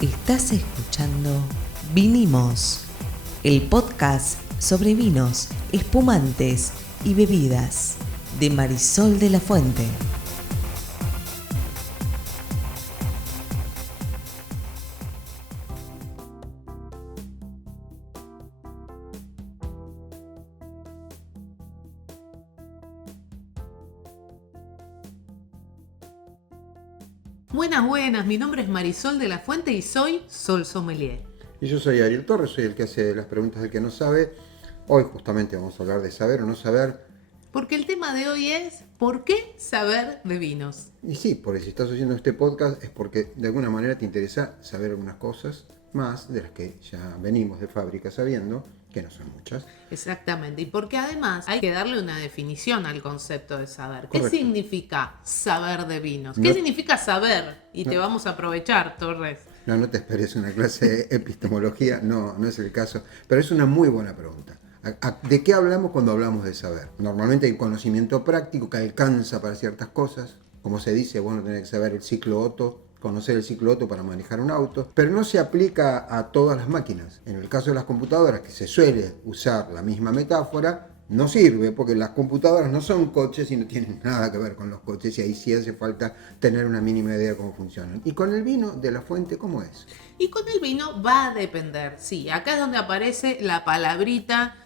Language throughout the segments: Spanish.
Estás escuchando Vinimos, el podcast sobre vinos, espumantes y bebidas de Marisol de la Fuente. Buenas, mi nombre es Marisol de la Fuente y soy Sol Sommelier. Y yo soy Ariel Torres, soy el que hace las preguntas del que no sabe. Hoy justamente vamos a hablar de saber o no saber. Porque el tema de hoy es ¿por qué saber de vinos? Y sí, porque si estás oyendo este podcast es porque de alguna manera te interesa saber algunas cosas más de las que ya venimos de fábrica sabiendo, que no son muchas. Exactamente, y porque además hay que darle una definición al concepto de saber. ¿Qué Correcto. significa saber de vinos? No. ¿Qué significa saber? Y te vamos a aprovechar, Torres. No te esperes una clase de epistemología, no es el caso. Pero es una muy buena pregunta. ¿De qué hablamos cuando hablamos de saber? Normalmente hay conocimiento práctico que alcanza para ciertas cosas. Como se dice, bueno, tenés que saber el ciclo Otto, conocer el ciclo Otto para manejar un auto, pero no se aplica a todas las máquinas. En el caso de las computadoras, que se suele usar la misma metáfora, no sirve porque las computadoras no son coches y no tienen nada que ver con los coches, y ahí sí hace falta tener una mínima idea de cómo funcionan. ¿Y con el vino de la fuente cómo es? Y con el vino va a depender, sí, acá es donde aparece la palabrita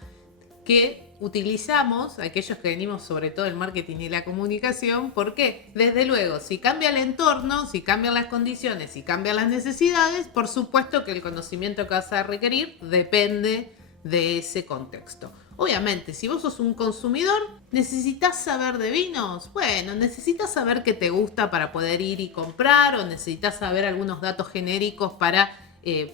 que utilizamos, aquellos que venimos sobre todo el marketing y la comunicación, porque desde luego, si cambia el entorno, si cambian las condiciones, si cambian las necesidades, por supuesto que el conocimiento que vas a requerir depende de ese contexto. Obviamente, si vos sos un consumidor, ¿necesitas saber de vinos? Bueno, necesitas saber qué te gusta para poder ir y comprar, o necesitas saber algunos datos genéricos para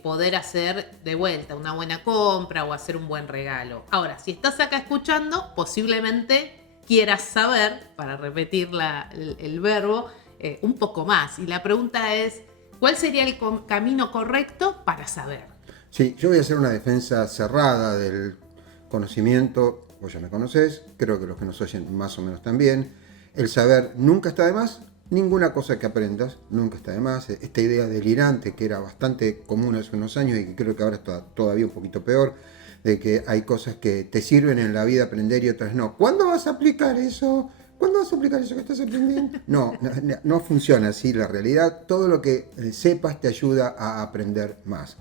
poder hacer de vuelta una buena compra o hacer un buen regalo. Ahora, si estás acá escuchando, posiblemente quieras saber, para repetir el verbo, un poco más. Y la pregunta es, ¿cuál sería el camino correcto para saber? Sí, yo voy a hacer una defensa cerrada del conocimiento. Vos ya me conocés, creo que los que nos oyen más o menos también. El saber nunca está de más. Ninguna cosa que aprendas nunca está de más. Esta idea delirante que era bastante común hace unos años y que creo que ahora está todavía un poquito peor, de que hay cosas que te sirven en la vida aprender y otras no. ¿Cuándo vas a aplicar eso? ¿Cuándo vas a aplicar eso que estás aprendiendo? No funciona así la realidad. Todo lo que sepas te ayuda a aprender más.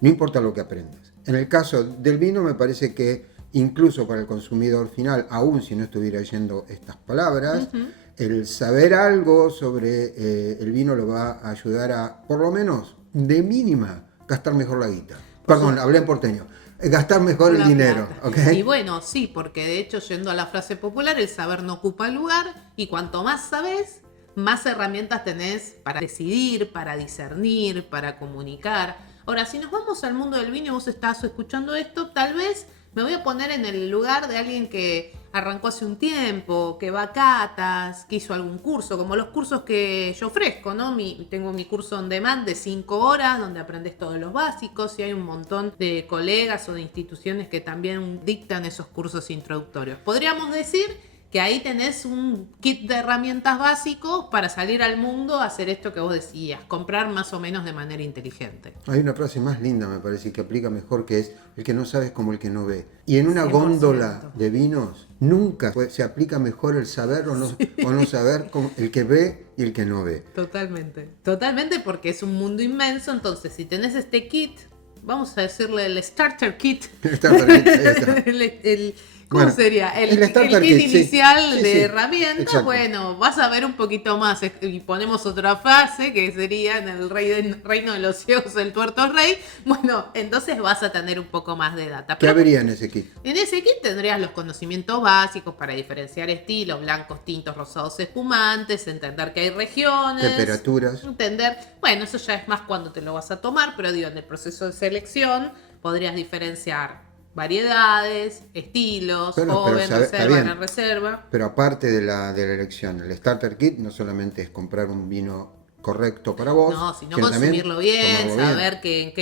No importa lo que aprendas. En el caso del vino me parece que incluso para el consumidor final, aún si no estuviera oyendo estas palabras, el saber algo sobre el vino lo va a ayudar a, por lo menos, de mínima, gastar mejor la guita. Perdón, hablé en porteño. Gastar mejor el dinero. ¿Okay? Y bueno, sí, porque de hecho, yendo a la frase popular, el saber no ocupa lugar, y cuanto más sabes, más herramientas tenés para decidir, para discernir, para comunicar. Ahora, si nos vamos al mundo del vino y vos estás escuchando esto, tal vez me voy a poner en el lugar de alguien que arrancó hace un tiempo, que va a catas, que hizo algún curso, como los cursos que yo ofrezco, ¿no? Tengo mi curso on demand de 5 horas, donde aprendes todos los básicos, y hay un montón de colegas o de instituciones que también dictan esos cursos introductorios. Podríamos decir que ahí tenés un kit de herramientas básicos para salir al mundo a hacer esto que vos decías, comprar más o menos de manera inteligente. Hay una frase más linda, me parece, que aplica mejor, que es: el que no sabe es como el que no ve. Y en una 100%. góndola de vinos, nunca se aplica mejor el saber o no saber como el que ve y el que no ve. Totalmente, porque es un mundo inmenso. Entonces, si tenés este kit, vamos a decirle el starter kit. ¿Cómo sería? El kit inicial de herramientas. Exacto. Bueno, vas a ver un poquito más. Y ponemos otra frase que sería: en el reino de los ciegos el tuerto es rey. Bueno, entonces vas a tener un poco más de data. ¿Qué habría en ese kit? En ese kit tendrías los conocimientos básicos para diferenciar estilos, blancos, tintos, rosados, espumantes, entender que hay regiones, temperaturas. Bueno, eso ya es más cuando te lo vas a tomar, pero digo, en el proceso de selección podrías diferenciar variedades, estilos, joven, reserva, gran reserva. Pero aparte de la elección, el starter kit no solamente es comprar un vino correcto para vos, no, sino consumirlo bien, saber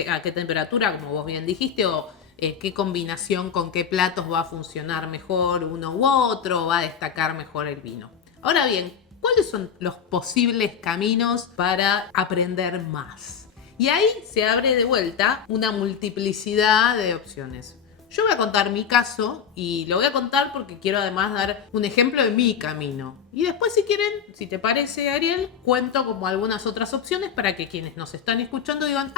a qué temperatura, como vos bien dijiste, o qué combinación con qué platos va a funcionar mejor uno u otro, va a destacar mejor el vino. Ahora bien, ¿cuáles son los posibles caminos para aprender más? Y ahí se abre de vuelta una multiplicidad de opciones. Yo voy a contar mi caso y lo voy a contar porque quiero además dar un ejemplo de mi camino. Y después, si quieren, si te parece, Ariel, cuento como algunas otras opciones para que quienes nos están escuchando digan,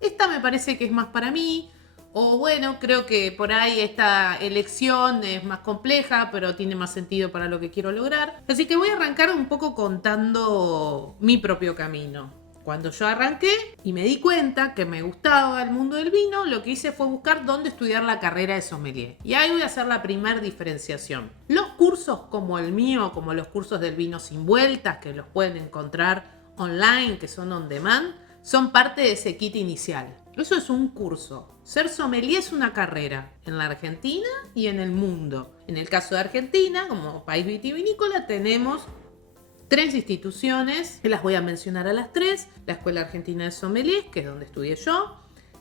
esta me parece que es más para mí. O bueno, creo que por ahí esta elección es más compleja, pero tiene más sentido para lo que quiero lograr. Así que voy a arrancar un poco contando mi propio camino. Cuando yo arranqué y me di cuenta que me gustaba el mundo del vino, lo que hice fue buscar dónde estudiar la carrera de sommelier. Y ahí voy a hacer la primera diferenciación. Los cursos como el mío, como los cursos del vino sin vueltas, que los pueden encontrar online, que son on demand, son parte de ese kit inicial. Eso es un curso. Ser sommelier es una carrera en la Argentina y en el mundo. En el caso de Argentina, como país vitivinícola, tenemos 3 instituciones, que las voy a mencionar a las 3. La Escuela Argentina de Sommeliers, que es donde estudié yo.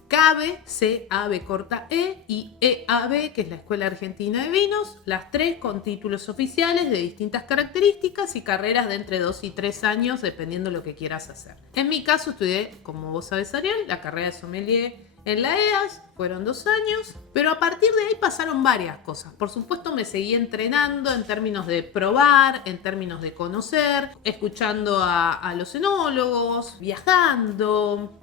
CABE, C-A-B-E, y EAB, que es la Escuela Argentina de Vinos. Las 3 con títulos oficiales de distintas características y carreras de entre 2 y 3 años, dependiendo de lo que quieras hacer. En mi caso estudié, como vos sabés, Ariel, la carrera de sommelier en la EAS, fueron 2 años, pero a partir de ahí pasaron varias cosas. Por supuesto me seguí entrenando en términos de probar, en términos de conocer, escuchando a los enólogos, viajando,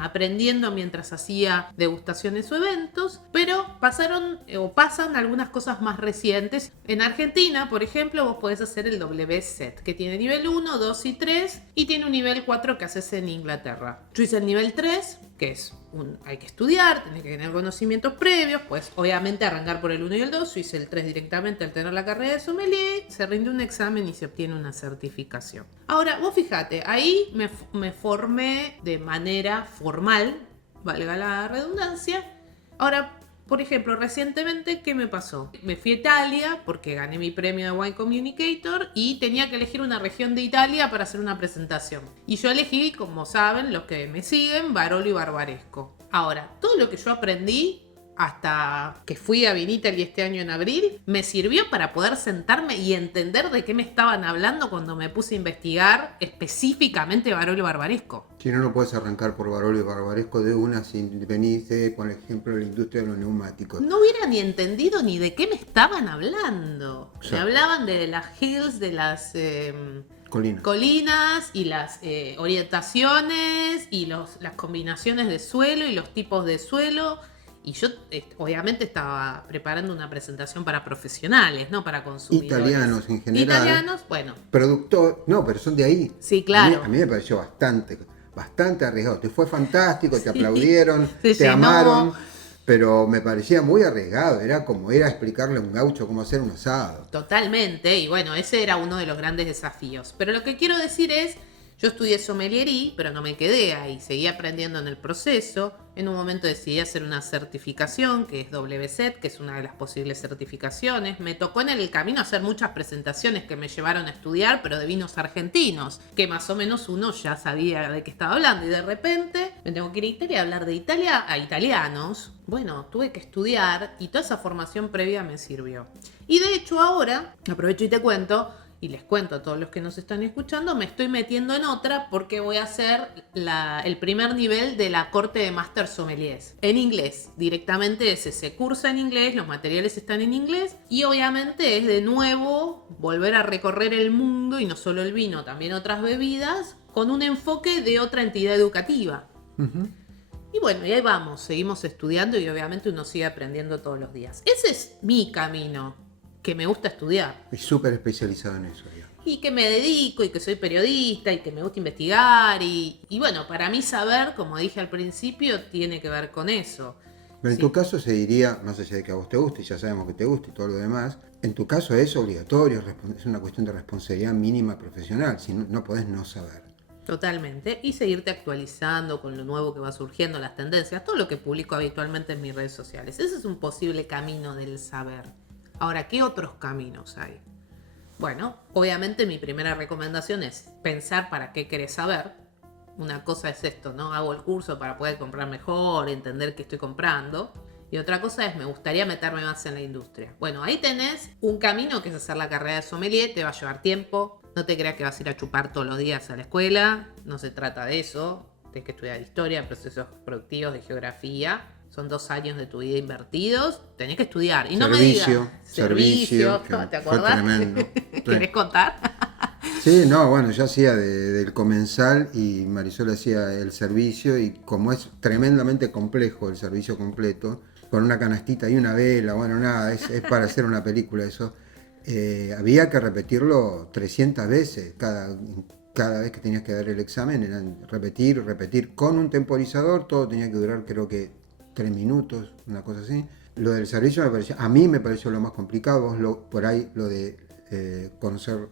aprendiendo mientras hacía degustaciones o eventos, pero pasan algunas cosas más recientes. En Argentina, por ejemplo, vos podés hacer el WSET, que tiene nivel 1, 2 y 3, y tiene un nivel 4 que haces en Inglaterra. Yo hice el nivel 3, que es hay que estudiar, tenés que tener conocimientos previos, pues obviamente arrancar por el 1 y el 2. Yo hice el 3 directamente al tener la carrera de sommelier, se rinde un examen y se obtiene una certificación. Ahora, vos fíjate, ahí me formé de manera formal, valga la redundancia. Ahora, por ejemplo, recientemente, ¿qué me pasó? Me fui a Italia porque gané mi premio de Wine Communicator y tenía que elegir una región de Italia para hacer una presentación. Y yo elegí, como saben, los que me siguen, Barolo y Barbaresco. Ahora, todo lo que yo aprendí hasta que fui a Vinitaly este año en abril, me sirvió para poder sentarme y entender de qué me estaban hablando cuando me puse a investigar específicamente Barolo y Barbaresco. Si no, no puedes arrancar por Barolo y Barbaresco de una sin venir, por ejemplo, la industria de los neumáticos. No hubiera ni entendido ni de qué me estaban hablando. Sí. Me hablaban de las hills, de las colinas y las orientaciones y las combinaciones de suelo y los tipos de suelo. Y yo obviamente estaba preparando una presentación para profesionales, no para consumidores. Italianos en general. Italianos, bueno. Productor, no, pero son de ahí. Sí, claro. A mí me pareció bastante arriesgado. Te fue fantástico, te Sí. aplaudieron, Se te llenó. amaron, pero me parecía muy arriesgado. Era como explicarle a un gaucho cómo hacer un asado. Totalmente, y bueno, ese era uno de los grandes desafíos. Pero lo que quiero decir es, yo estudié sommeliería, pero no me quedé ahí, seguí aprendiendo en el proceso. En un momento decidí hacer una certificación, que es WSET, que es una de las posibles certificaciones. Me tocó en el camino hacer muchas presentaciones que me llevaron a estudiar, pero de vinos argentinos, que más o menos uno ya sabía de qué estaba hablando. Y de repente me tengo que ir a Italia a hablar de Italia a italianos. Bueno, tuve que estudiar y toda esa formación previa me sirvió. Y de hecho ahora, aprovecho y te cuento, y les cuento a todos los que nos están escuchando, me estoy metiendo en otra porque voy a hacer el primer nivel de la corte de Master Sommeliers. En inglés, directamente se cursa en inglés, los materiales están en inglés y obviamente es de nuevo volver a recorrer el mundo y no solo el vino, también otras bebidas, con un enfoque de otra entidad educativa. Uh-huh. Y bueno, y ahí vamos, seguimos estudiando y obviamente uno sigue aprendiendo todos los días. Ese es mi camino, que me gusta estudiar. Es súper especializado en eso ya. Y que me dedico y que soy periodista y que me gusta investigar y bueno, para mí saber, como dije al principio, tiene que ver con eso. Pero en Sí. tu caso se diría, más allá de que a vos te guste, ya sabemos que te gusta y todo lo demás, en tu caso es obligatorio, es una cuestión de responsabilidad mínima profesional, si no podés no saber. Totalmente, y seguirte actualizando con lo nuevo que va surgiendo, las tendencias, todo lo que publico habitualmente en mis redes sociales. Ese es un posible camino del saber. Ahora, ¿qué otros caminos hay? Bueno, obviamente mi primera recomendación es pensar para qué querés saber. Una cosa es esto, ¿no? Hago el curso para poder comprar mejor, entender qué estoy comprando. Y otra cosa es, me gustaría meterme más en la industria. Bueno, ahí tenés un camino que es hacer la carrera de sommelier, te va a llevar tiempo. No te creas que vas a ir a chupar todos los días a la escuela, no se trata de eso. Tenés que estudiar historia, procesos productivos, de geografía. Son 2 años de tu vida invertidos. Tenés que estudiar. Y no me digas. Servicio. que ¿Te fue acordás? tremendo. ¿Querés contar? Sí, no, bueno, yo hacía del comensal y Marisol hacía el servicio, y como es tremendamente complejo el servicio completo, con una canastita y una vela, bueno, nada, es para hacer una película eso. Había que repetirlo 300 veces cada vez que tenías que dar el examen, eran repetir con un temporizador, todo tenía que durar creo que 3 minutos, una cosa así. Lo del servicio a mí me pareció lo más complicado. Por ahí lo de conocer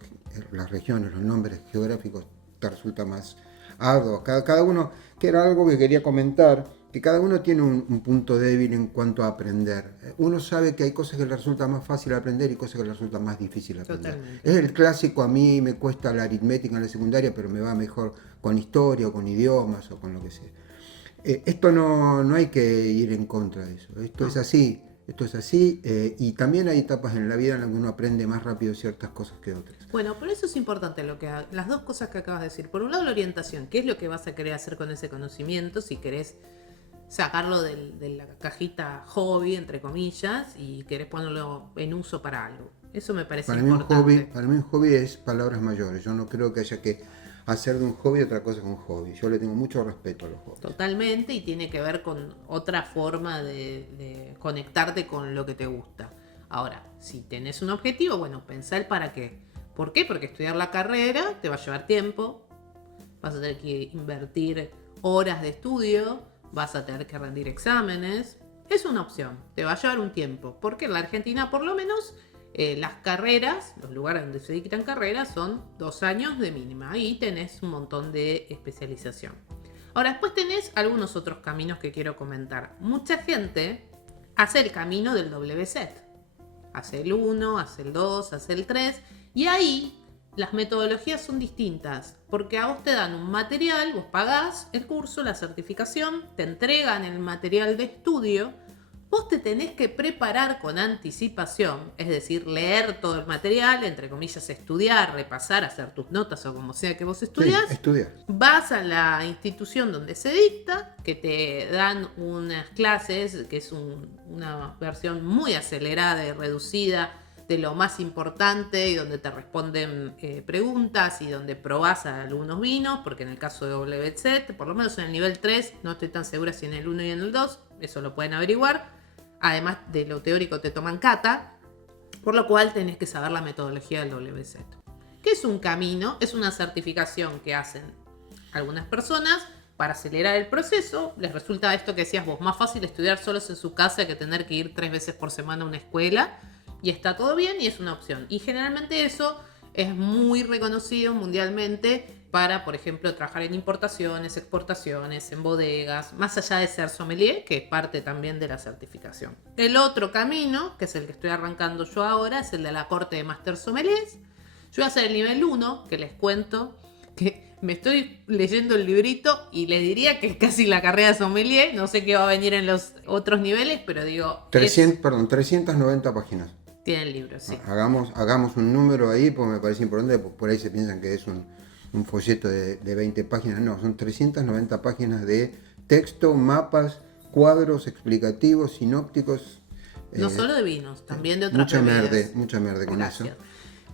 las regiones, los nombres geográficos, te resulta más arduo. Cada uno, que era algo que quería comentar, que cada uno tiene un punto débil en cuanto a aprender. Uno sabe que hay cosas que le resulta más fácil aprender y cosas que le resultan más difícil aprender. Totalmente. Es el clásico, a mí me cuesta la aritmética en la secundaria, pero me va mejor con historia o con idiomas o con lo que sea. Esto no hay que ir en contra de eso. Esto es así. Y también hay etapas en la vida en las que uno aprende más rápido ciertas cosas que otras. Bueno, por eso es importante las 2 cosas que acabas de decir. Por un lado, la orientación. ¿Qué es lo que vas a querer hacer con ese conocimiento? Si querés sacarlo de la cajita hobby, entre comillas, y querés ponerlo en uso para algo. Eso me parece importante. Para mí un hobby es palabras mayores. Yo no creo que haya que hacer de un hobby otra cosa que un hobby. Yo le tengo mucho respeto a los hobbies. Totalmente, y tiene que ver con otra forma de conectarte con lo que te gusta. Ahora, si tenés un objetivo, bueno, pensá el para qué. ¿Por qué? Porque estudiar la carrera te va a llevar tiempo, vas a tener que invertir horas de estudio, vas a tener que rendir exámenes. Es una opción, te va a llevar un tiempo, porque en la Argentina por lo menos las carreras, los lugares donde se dictan carreras son 2 años de mínima. Ahí tenés un montón de especialización. Ahora, después tenés algunos otros caminos que quiero comentar. Mucha gente hace el camino del WSET. Hace el 1, hace el 2, hace el 3. Y ahí las metodologías son distintas. Porque a vos te dan un material, vos pagás el curso, la certificación, te entregan el material de estudio. Vos te tenés que preparar con anticipación, es decir, leer todo el material, entre comillas, estudiar, repasar, hacer tus notas o como sea que vos estudiás. Sí, estudiar. Vas a la institución donde se dicta, que te dan unas clases, que es una versión muy acelerada y reducida de lo más importante, y donde te responden preguntas y donde probás a algunos vinos, porque en el caso de WSET, por lo menos en el nivel 3, no estoy tan segura si en el 1 y en el 2, eso lo pueden averiguar. Además de lo teórico te toman cata, por lo cual tenés que saber la metodología del WSET. ¿Qué es un camino? Es una certificación que hacen algunas personas para acelerar el proceso. Les resulta esto que decías vos, más fácil estudiar solos en su casa que tener que ir 3 veces por semana a una escuela, y está todo bien y es una opción. Y generalmente eso es muy reconocido mundialmente para, por ejemplo, trabajar en importaciones, exportaciones, en bodegas, más allá de ser sommelier, que es parte también de la certificación. El otro camino, que es el que estoy arrancando yo ahora, es el de la Corte de Máster Sommeliers. Yo voy a hacer el nivel 1, que les cuento que me estoy leyendo el librito y les diría que es casi la carrera de sommelier. No sé qué va a venir en los otros niveles, pero digo... 390 páginas. Tiene el libro, sí. Hagamos un número ahí, porque me parece importante, porque por ahí se piensan que es un folleto de 20 páginas. No, son 390 páginas de texto, mapas, cuadros explicativos, sinópticos. No solo de vinos, también de otras bebidas. Mucha merde con eso.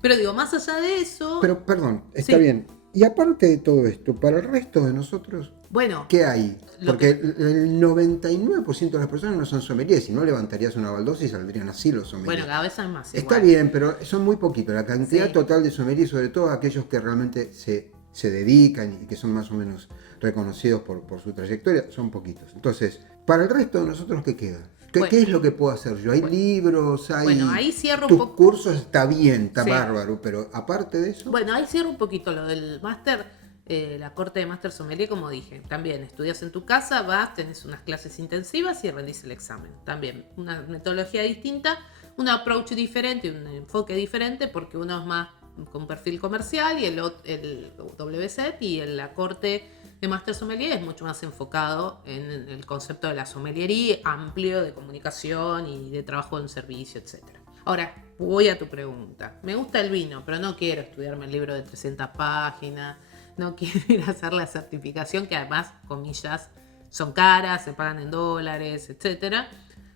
Pero digo, más allá de eso... Pero, perdón, está bien. Y aparte de todo esto, para el resto de nosotros, bueno, ¿qué hay? Porque el 99% de las personas no son sommeliers. Si no, levantarías una baldosa y saldrían así los sommeliers. Bueno, cada vez hay más. Está bien, pero son muy poquitos. La cantidad total de sommeliers, sobre todo aquellos que realmente se dedican y que son más o menos reconocidos por su trayectoria, son poquitos. Entonces, para el resto de nosotros, ¿qué queda? ¿Qué es lo que puedo hacer yo? ¿Hay libros? ¿Hay bueno, ahí cierro tus un poco. cursos? Está bien, está bárbaro, pero aparte de eso... Bueno, ahí cierro un poquito lo del máster, la corte de máster sommelier, como dije. También estudias en tu casa, vas, tenés unas clases intensivas y rendís el examen. También una metodología distinta, un approach diferente, un enfoque diferente, porque uno es más con perfil comercial y el WSET y la corte de Master Sommelier es mucho más enfocado en el concepto de la sommeliería amplio de comunicación y de trabajo en servicio, etc. Ahora, voy a tu pregunta. Me gusta el vino, pero no quiero estudiarme el libro de 300 páginas, no quiere ir a hacer la certificación, que además, comillas, son caras, se pagan en dólares, etcétera.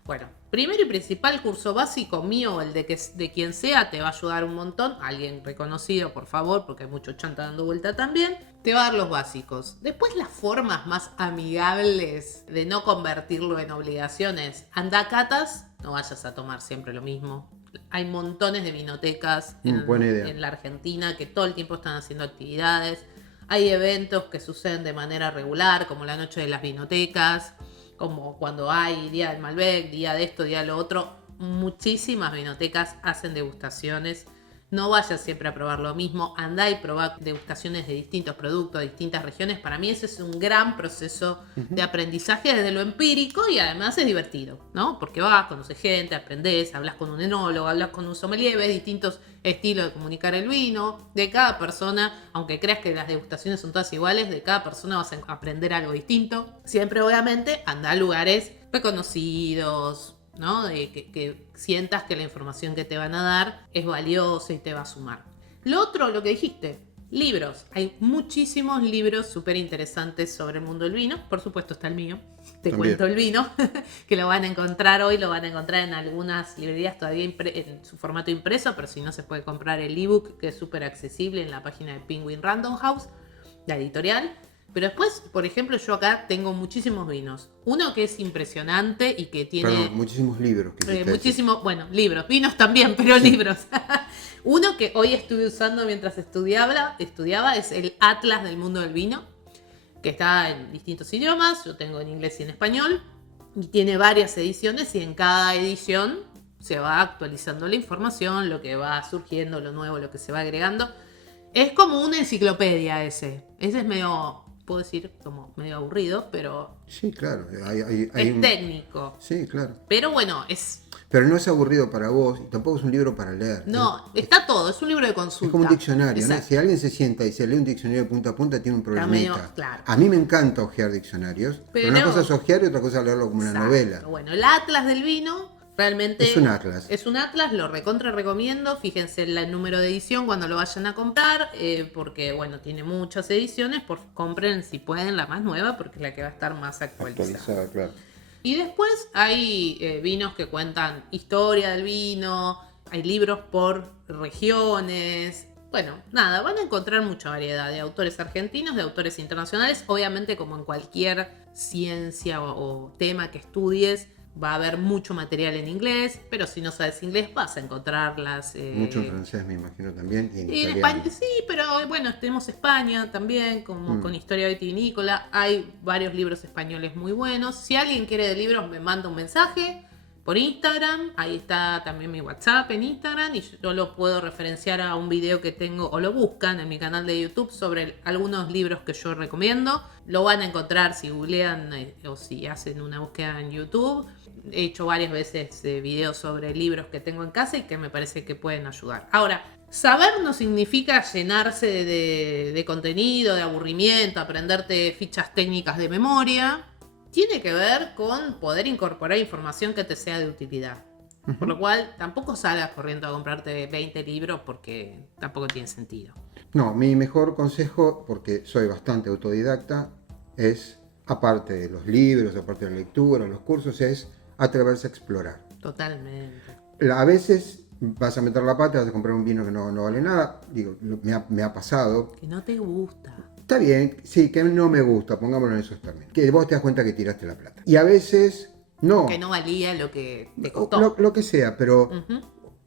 Bueno, primero y principal, curso básico mío, el de quien sea, te va a ayudar un montón. Alguien reconocido, por favor, porque hay mucho chanta dando vuelta también. Te va a dar los básicos. Después, las formas más amigables de no convertirlo en obligaciones. Anda a catas, no vayas a tomar siempre lo mismo. Hay montones de vinotecas en la Argentina que todo el tiempo están haciendo actividades. Hay eventos que suceden de manera regular, como la noche de las vinotecas, como cuando hay día del Malbec, día de esto, día de lo otro. Muchísimas vinotecas hacen degustaciones. No vayas siempre a probar lo mismo. Andá y probá degustaciones de distintos productos, de distintas regiones. Para mí ese es un gran proceso de aprendizaje desde lo empírico y además es divertido, ¿no? Porque vas, conoces gente, aprendés, hablas con un enólogo, hablas con un sommelier, ves distintos estilos de comunicar el vino. De cada persona, aunque creas que las degustaciones son todas iguales, de cada persona vas a aprender algo distinto. Siempre, obviamente, andá a lugares reconocidos, ¿no? De que sientas que la información que te van a dar es valiosa y te va a sumar. Lo otro, lo que dijiste, libros. Hay muchísimos libros súper interesantes sobre el mundo del vino. Por supuesto está el mío, Te cuento el vino, que lo van a encontrar hoy, lo van a encontrar en algunas librerías todavía en su formato impreso, pero si no se puede comprar el ebook, que es súper accesible en la página de Penguin Random House, la editorial. Pero después, por ejemplo, yo acá tengo muchísimos vinos. Uno que es impresionante y que tiene... Perdón, muchísimos libros. Bueno, libros, vinos también, pero sí. Libros. Uno que hoy estuve usando mientras estudiaba es el Atlas del Mundo del Vino, que está en distintos idiomas. Yo tengo en inglés y en español. Y tiene varias ediciones y en cada edición se va actualizando la información, lo que va surgiendo, lo nuevo, lo que se va agregando. Es como una enciclopedia ese. Ese es medio... puedo decir como medio aburrido, pero... Sí, claro. Es técnico. Sí, claro. Pero bueno, es... Pero no es aburrido para vos y tampoco es un libro para leer. No, está todo, es un libro de consulta. Es como un diccionario, ¿no? Si alguien se sienta y se lee un diccionario de punta a punta, tiene un problemita. Claro. A mí me encanta hojear diccionarios, pero una cosa es hojear y otra cosa es leerlo como una novela. Bueno, el Atlas del Vino realmente... Es un atlas. Es un atlas, lo recontra recomiendo. Fíjense el número de edición cuando lo vayan a comprar, porque bueno, tiene muchas ediciones. Compren si pueden la más nueva, porque es la que va a estar más actualizada. Claro. Y después hay vinos que cuentan historia del vino, hay libros por regiones. Bueno, nada, van a encontrar mucha variedad de autores argentinos, de autores internacionales. Obviamente, como en cualquier ciencia o tema que estudies, va a haber mucho material en inglés, pero si no sabes inglés vas a encontrarlas. Mucho en francés, me imagino también. Y en España, sí, pero bueno, tenemos España también, como con historia vitivinícola. Hay varios libros españoles muy buenos. Si alguien quiere de libros, me manda un mensaje por Instagram. Ahí está también mi WhatsApp en Instagram. Y yo lo puedo referenciar a un video que tengo, o lo buscan en mi canal de YouTube, sobre algunos libros que yo recomiendo. Lo van a encontrar si googlean o si hacen una búsqueda en YouTube. He hecho varias veces videos sobre libros que tengo en casa y que me parece que pueden ayudar. Ahora, saber no significa llenarse de contenido, de aburrimiento, aprenderte fichas técnicas de memoria. Tiene que ver con poder incorporar información que te sea de utilidad. Por lo cual, tampoco salgas corriendo a comprarte 20 libros porque tampoco tiene sentido. No, mi mejor consejo, porque soy bastante autodidacta, es, aparte de los libros, aparte de la lectura, los cursos, es atreverse a explorar. Totalmente. A veces vas a meter la pata, vas a comprar un vino que no vale nada. Digo, me ha pasado. Que no te gusta. Está bien, sí, que no me gusta, pongámoslo en esos términos. Que vos te das cuenta que tiraste la plata. Y a veces no. Que no valía lo que te costó. Lo que sea, pero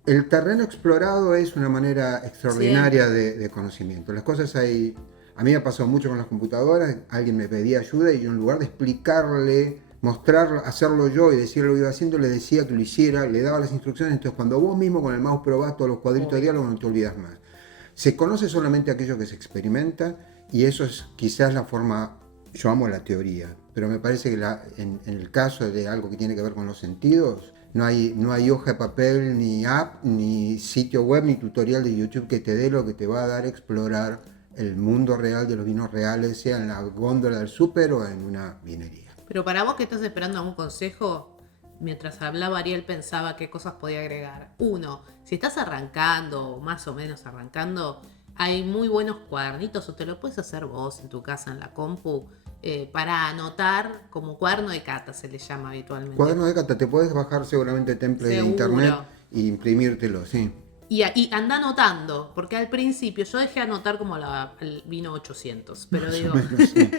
el terreno explorado es una manera extraordinaria de conocimiento. Las cosas hay... A mí me ha pasado mucho con las computadoras. Alguien me pedía ayuda y yo, en lugar de explicarle, mostrarlo, hacerlo yo y decirle lo que iba haciendo, le decía que lo hiciera, le daba las instrucciones. Entonces, cuando vos mismo con el mouse probás todos los cuadritos de diálogo, no te olvidas más. Se conoce solamente aquello que se experimenta, y eso es quizás la forma... Yo amo la teoría, pero me parece que en el caso de algo que tiene que ver con los sentidos, no hay hoja de papel, ni app, ni sitio web, ni tutorial de YouTube que te dé lo que te va a dar a explorar el mundo real de los vinos reales, sea en la góndola del súper o en una vinería. Pero para vos que estás esperando algún consejo, mientras hablaba Ariel pensaba qué cosas podía agregar. 1, si estás arrancando o más o menos arrancando, hay muy buenos cuadernitos, o te lo puedes hacer vos en tu casa, en la compu, para anotar, como cuaderno de cata se le llama habitualmente. Cuaderno de cata, te puedes bajar seguramente template de Seguro. internet e imprimírtelo, sí. Y anda anotando, porque al principio yo dejé anotar como el vino 800, pero Más o digo, menos, sí.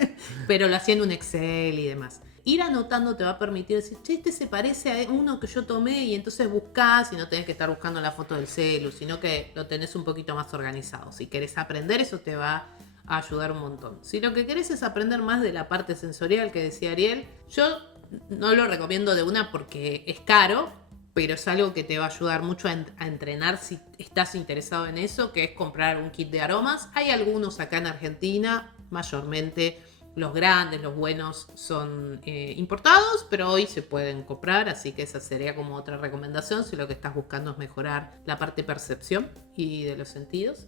pero lo hacía en un Excel y demás. Ir anotando te va a permitir decir, che, este se parece a uno que yo tomé, y entonces buscás y no tenés que estar buscando la foto del celu, sino que lo tenés un poquito más organizado. Si querés aprender, eso te va a ayudar un montón. Si lo que querés es aprender más de la parte sensorial que decía Ariel, yo no lo recomiendo de una porque es caro, pero es algo que te va a ayudar mucho a entrenar si estás interesado en eso, que es comprar un kit de aromas. Hay algunos acá en Argentina, mayormente los grandes, los buenos son importados, pero hoy se pueden comprar, así que esa sería como otra recomendación si lo que estás buscando es mejorar la parte percepción y de los sentidos.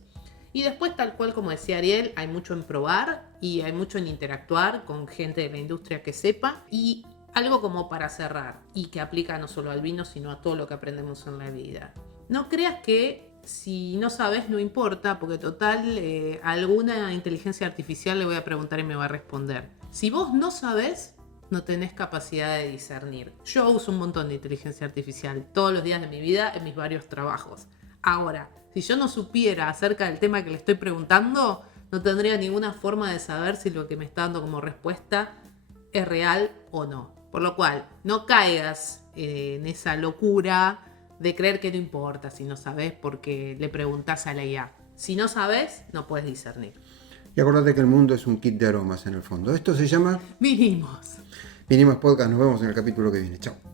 Y después, tal cual como decía Ariel, hay mucho en probar y hay mucho en interactuar con gente de la industria que sepa. Y algo como para cerrar, y que aplica no solo al vino, sino a todo lo que aprendemos en la vida. No creas que si no sabes no importa, porque total, alguna inteligencia artificial le voy a preguntar y me va a responder. Si vos no sabés, no tenés capacidad de discernir. Yo uso un montón de inteligencia artificial todos los días de mi vida en mis varios trabajos. Ahora, si yo no supiera acerca del tema que le estoy preguntando, no tendría ninguna forma de saber si lo que me está dando como respuesta es real o no. Por lo cual, no caigas en esa locura de creer que no importa si no sabes porque le preguntás a la IA. Si no sabes, no puedes discernir. Y acordate que el mundo es un kit de aromas en el fondo. Esto se llama Vinimos. Vinimos Podcast. Nos vemos en el capítulo que viene. Chao.